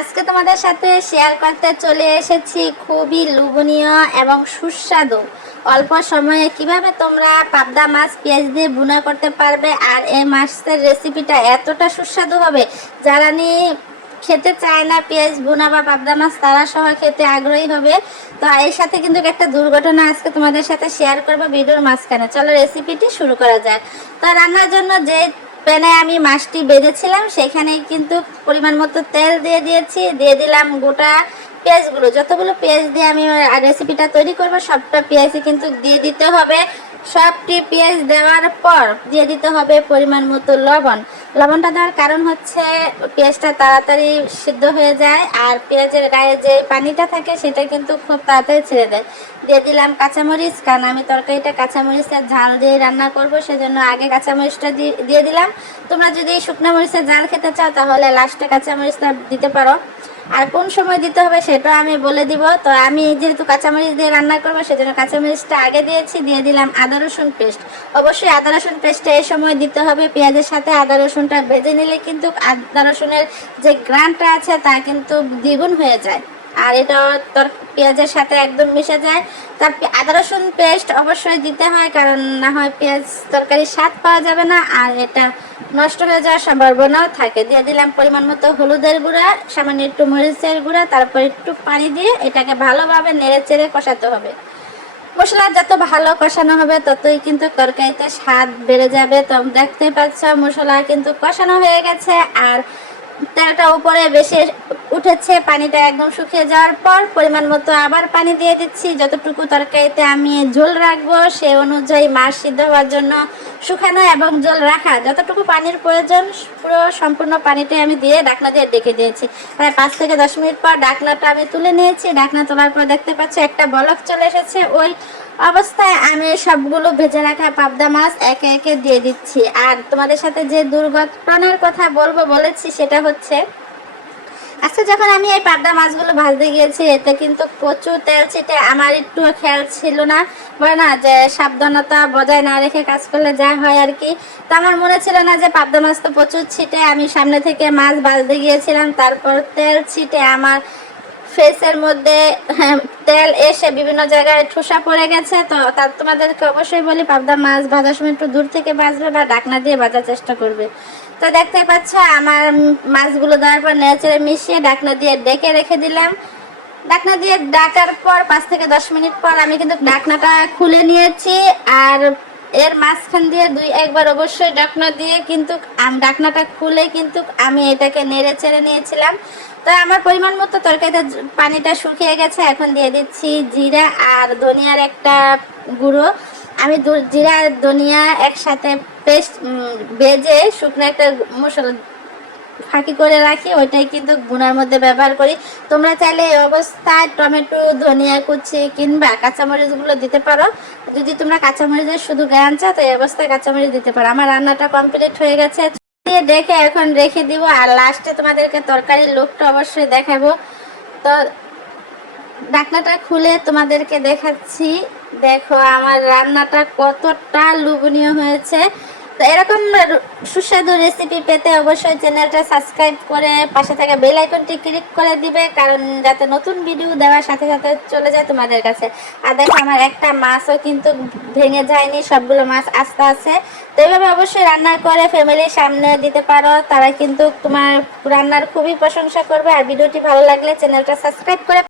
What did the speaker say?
আজকে তোমাদের সাথে শেয়ার করতে চলে এসেছি খুবই লোভনীয় এবং সুস্বাদু অল্প সময়ে কিভাবে তোমরা পাবদা মাছ পেঁয়াজ দিয়ে ভুনা করতে পারবে। আর এই মাছের রেসিপিটা এতটা সুস্বাদু হবে, যারা নিয়ে খেতে চায় না পেঁয়াজ ভুনা বা পাবদা মাছ, তারা সহ খেতে আগ্রহী হবে। তো এর সাথে কিন্তু একটা দুর্ঘটনা আজকে তোমাদের সাথে শেয়ার করবো ভিডিওর মাঝখানে। চলো রেসিপিটি শুরু করা যায়। তো রান্নার জন্য যে প্যানে আমি মাছটি বেজেছিলাম সেখানে কিন্তু পরিমাণ মতো তেল দিয়ে দিয়েছি, দিয়ে দিলাম গোটা পেঁয়াজগুলো। যতগুলো পেঁয়াজ দিয়ে আমি রেসিপিটা তৈরি করব সবটা পেঁয়াজই কিন্তু দিয়ে দিতে হবে। সবটি পেঁয়াজ দেওয়ার পর দিয়ে দিতে হবে পরিমাণ মতো লবণ। লবণটা দেওয়ার কারণ হচ্ছে পেঁয়াজটা তাড়াতাড়ি সিদ্ধ হয়ে যায়, আর পেঁয়াজের গায়ে যে পানিটা থাকে সেটা কিন্তু খুব তাড়াতাড়ি ছেড়ে দেয়। দিয়ে দিলাম কাঁচামরিচ, কারণ আমি তরকারিটা কাঁচামরিচের ঝাল দিয়ে রান্না করব, সেজন্য আগে কাঁচামরিচটা দিয়ে দিলাম। তোমরা যদি শুকনো মরিচের ঝাল খেতে চাও তাহলে লাস্টে কাঁচামরিচটা দিতে পারো। আর কোন সময় দিতে হবে সেটা আমি বলে দিব। তো আমি যেহেতু কাঁচামরিচ দিয়ে রান্না করবো সেজন্য কাঁচামরিচটা আগে দিয়েছি। দিয়ে দিলাম আদা রসুন পেস্ট। অবশ্যই আদা রসুন পেস্টটা এই সময় দিতে হবে। পেঁয়াজের সাথে আদা রসুনটা ভেজে নিলে কিন্তু আদা রসুনের যে গ্রানটা আছে তা কিন্তু দ্বিগুণ হয়ে যায়, আর এটা তোর পেঁয়াজের সাথে একদম মিশে যায়। তার আদা রসুন পেস্ট অবশ্যই দিতে হয়, কারণ না হয় পেঁয়াজ তরকারির স্বাদ পাওয়া যাবে না, আর এটা নষ্ট হয়ে যাওয়ার সম্ভাবনাও থাকে। দিয়ে দিলাম পরিমাণ মতো হলুদের গুঁড়া, সামান্য একটু মরিচের গুঁড়া, তারপর একটু পানি দিয়ে এটাকে ভালোভাবে নেড়ে চেড়ে কষাতে হবে। মশলা যত ভালো কষানো হবে ততই কিন্তু তরকারিতে স্বাদ বেড়ে যাবে। তো দেখতে পাচ্ছ মশলা কিন্তু কষানো হয়ে গেছে, আর তেলটা উপরে বেশি উঠেছে। পানিটা একদম শুকিয়ে যাওয়ার পর পরিমাণ মতো আবার পানি দিয়ে দিচ্ছি। যতটুকু তরকারিতে আমি ঝোল রাখবো সে অনুযায়ী মাছ সিদ্ধ হওয়ার জন্য শুকানো এবং ঝোল রাখা যতটুকু পানির প্রয়োজন পুরো সম্পূর্ণ পানিটাই আমি দিয়ে ঢাকনা দিয়ে ডেকে দিয়েছি। প্রায় 5 থেকে 10 মিনিট পর ঢাকনাটা আমি তুলে নিয়েছি। ঢাকনা তোলার পর দেখতে পাচ্ছি একটা বলক চলে এসেছে। ওই অবস্থায় আমি সবগুলো ভেজে রাখা পাবদা মাছ একে একে দিয়ে দিচ্ছি। আর তোমাদের সাথে যে দুর্ঘটনার কথা বলেছি সেটা হচ্ছে, আচ্ছা যখন আমি এই পাবদা মাছগুলো ভাজতে গিয়েছি এতে কিন্তু প্রচুর তেল ছিটে। আমার একটু খেয়াল ছিল না, বলে না যে সাবধানতা বজায় না রেখে কাজ করলে যা হয় আর কি। তো আমার মনে ছিল না যে পাবদা মাছ তো প্রচুর ছিটে। আমি সামনে থেকে মাছ ভাজতে গিয়েছিলাম, তারপর তেল ছিটে আমার ফেসের মধ্যে তেল এসে বিভিন্ন জায়গায় ঠোসা পড়ে গেছে। তো তার তোমাদেরকে অবশ্যই বলি পাবদা মাছ ভাজার সময় একটু দূর থেকে ভাজবে বা ঢাকনা দিয়ে ভাজার চেষ্টা করবে। তো দেখতে পাচ্ছ আমার মাছগুলো দেওয়ার পর নেড়েচেড়ে মিশিয়ে ঢাকনা দিয়ে ডেকে রেখে দিলাম। ঢাকনা দিয়ে ডাকার পর 5 থেকে 10 মিনিট পর আমি কিন্তু ঢাকনাটা খুলে নিয়েছি। আর এর মাঝখান দিয়ে একবার অবশ্যই ঢাকনা দিয়ে কিন্তু ঢাকনাটা খুলে কিন্তু আমি এটাকে নেড়ে চেড়ে নিয়েছিলাম। তো আমার পরিমাণ মতো তরকারিতে পানিটা শুকিয়ে গেছে। এখন দিয়ে দিচ্ছি জিরা আর ধনিয়ার একটা গুঁড়ো। আমি জিরা আর ধনিয়া একসাথে পেস্ট ভেজে শুকনো একটা মশলা ফাঁকি করে রাখি, ওইটাই কিন্তু গুনার মধ্যে ব্যবহার করি। তোমরা চাইলে এই অবস্থায় টমেটো, ধনিয়া কুচি কিংবা কাঁচামরিচগুলো দিতে পারো। যদি তোমরা কাঁচামরিচের শুধু গান চাও তো এই অবস্থায় কাঁচামরিচ দিতে পারো। আমার রান্নাটা কমপ্লিট হয়ে গেছে, দেখে এখন রেখে দিব। আর লাস্টে তোমাদেরকে তরকারির লুকটা অবশ্যই দেখাবো। তো ঢাকনাটা খুলে তোমাদেরকে দেখাচ্ছি। দেখো আমার রান্নাটা কতটা লোভনীয় হয়েছে। তো এরকম সুস্বাদু রেসিপি পেতে অবশ্যই চ্যানেলটা সাবস্ক্রাইব করে পাশে থাকা বেল আইকনটি ক্লিক করে দিবে, কারণ যাতে নতুন ভিডিও দেওয়ার সাথে সাথে চলে যায় তোমাদের কাছে। আর দেখো আমার একটা মাছও কিন্তু ভেঙে যায়নি, সবগুলো মাছ আস্তে আছে। তো এইভাবে অবশ্যই রান্না করে ফ্যামিলির সামনে দিতে পারো, তারা কিন্তু তোমার রান্নার খুবই প্রশংসা করবে। আর ভিডিওটি ভালো লাগলে চ্যানেলটা সাবস্ক্রাইব করে